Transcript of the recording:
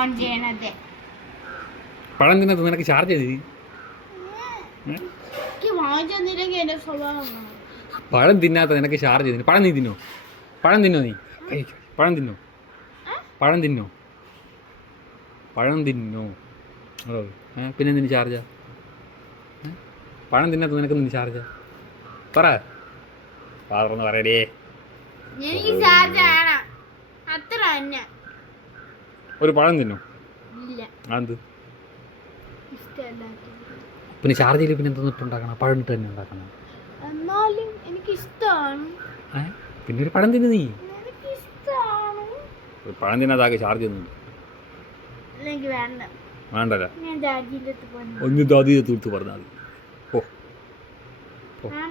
On ചെയ്യണത്. പഴം തിന്നത് നിനക്ക് ചാർജ് ചെയ്തി. വാങ്ങിച്ചു തന്നില്ലെങ്കിൽ എന്റെ സ്വഭാവം. പഴം തിന്നാത്ത നിനക്ക് ചാർജ് ചെയ്തി. പഴം നീ തിന്നോ? പഴം തിന്നോ നീ? പഴം തിന്നോ? പഴം തിന്നോ? പഴം തിന്നോ? ഓ പിന്നെ നിന് ചാർജാ? പഴം തിന്നാത്ത നിനക്ക് നിന്ന് ചാർജാ? പറ പാറന്ന് പറയടേ. എനിക്ക് ചാർജ് ആണ് അത്ര തന്നെ. ഒരു പഴം തിന്നോ? ഇല്ല, അത് ഇഷ്ടമല്ല. പിന്നെ ചാർജ് ചെയ്ത് പിന്നെ എന്തൊന്നും ഇട്ടുണ്ടാക്കണം? പഴം ഇട്ട് തന്നെ ഉണ്ടാക്കണം. എന്നാലും എനിക്ക് ഇഷ്ടമാണ്. പിന്നെ ഒരു പഴം തിന്നു നീ. എനിക്ക് ഇഷ്ടമാണ്. ഒരു പഴം തിന്നാതാകെ ചാർജ് ചെയ്യുന്നുണ്ട്. അല്ലെങ്കിൽ വേണ്ട, വേണ്ടല്ല. ഞാൻ ചാർജിൻ്റെ അടുത്ത് പോയി. ഒന്ന് ദാദിയെ തീർത്ത് പറഞ്ഞാൽ മതി. ഓ ഞാൻ